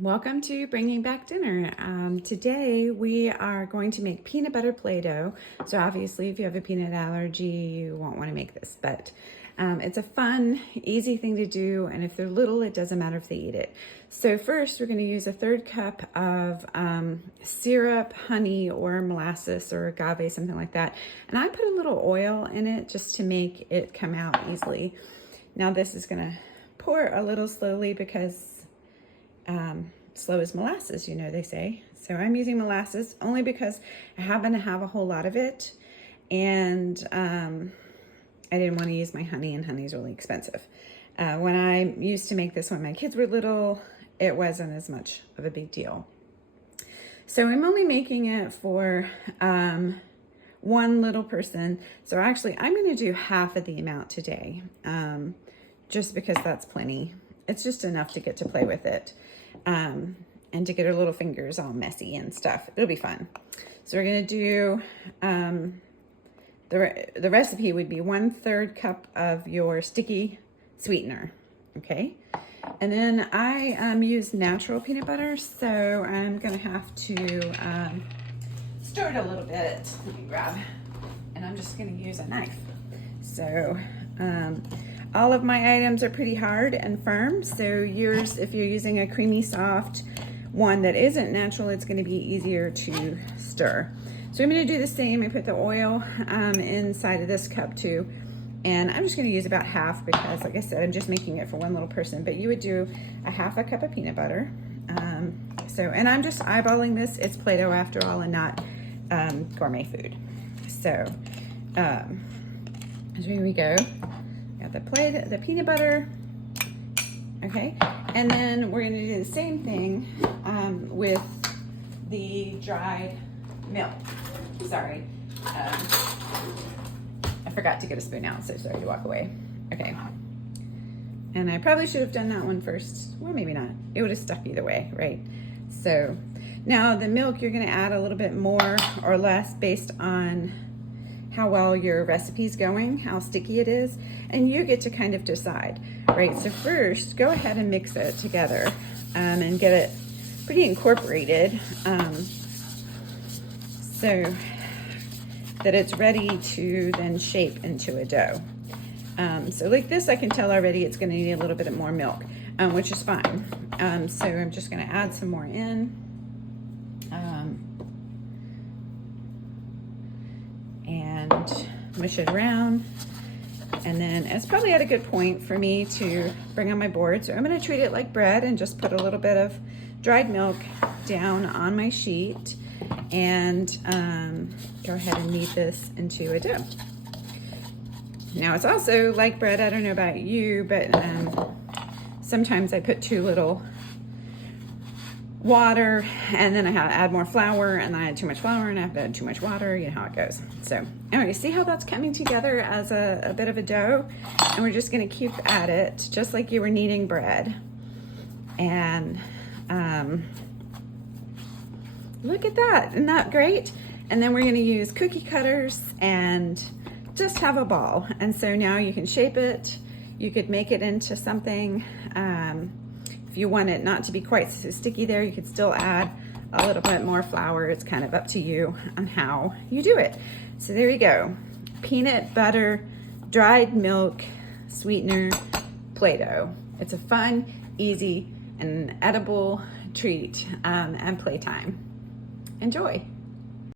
Welcome to Bringing Back Dinner. Today we are going to make peanut butter Play-Doh. So obviously if you have a peanut allergy, you won't want to make this, but it's a fun, easy thing to do. And if they're little, it doesn't matter if they eat it. So first we're going to use a 1/3 cup of syrup, honey, or molasses or agave, something like that. And I put a little oil in it just to make it come out easily. Now this is going to pour a little slowly because slow as molasses, you know, they say. So I'm using molasses only because I happen to have a whole lot of it, and I didn't want to use my honey, and honey is really expensive. When I used to make this when my kids were little, it wasn't as much of a big deal. So I'm only making it for one little person. So actually I'm going to do half of the amount today, just because that's plenty. It's just enough to get to play with it. And to get her little fingers all messy and stuff. It'll be fun. So we're going to do, the recipe would be 1/3 cup of your sticky sweetener. Okay. And then I use natural peanut butter. So I'm going to have to stir it a little bit. Let me grab, and I'm just going to use a knife. So, all of my items are pretty hard and firm, so yours, if you're using a creamy soft one that isn't natural, it's going to be easier to stir. So I'm going to do the same. I put the oil inside of this cup too, and I'm just going to use about half because, like I said, I'm just making it for one little person, but you would do a 1/2 cup of peanut butter. And I'm just eyeballing this. It's Play-Doh after all and not gourmet food. So here we go. Got the peanut butter, okay, and then we're going to do the same thing with the dried milk. Sorry, I forgot to get a spoon out, so sorry to walk away. Okay, and I probably should have done that one first. Well, maybe not. It would have stuck either way, right? So now the milk, you're going to add a little bit more or less based on how well your recipe's going, how sticky it is, and you get to kind of decide, right? So first, go ahead and mix it together and get it pretty incorporated so that it's ready to then shape into a dough. So like this, I can tell already it's gonna need a little bit more milk, which is fine. So I'm just gonna add some more in. And mush it around, and then it's probably at a good point for me to bring on my board. So I'm going to treat it like bread and just put a little bit of dried milk down on my sheet and go ahead and knead this into a dough. Now it's also like bread. I don't know about you, but sometimes I put too little water, and then I have to add more flour, and then I add too much flour, and I have to add too much water. You know how it goes. So anyway, see how that's coming together as a bit of a dough, and we're just going to keep at it just like you were kneading bread. And look at that. Isn't that great? And then we're going to use cookie cutters and just have a ball. And so now you can shape it. You could make it into something. If you want it not to be quite so sticky there, you could still add a little bit more flour. It's kind of up to you on how you do it. So there you go. Peanut butter, dried milk, sweetener, Play-Doh. It's a fun, easy, and edible treat and playtime. Enjoy.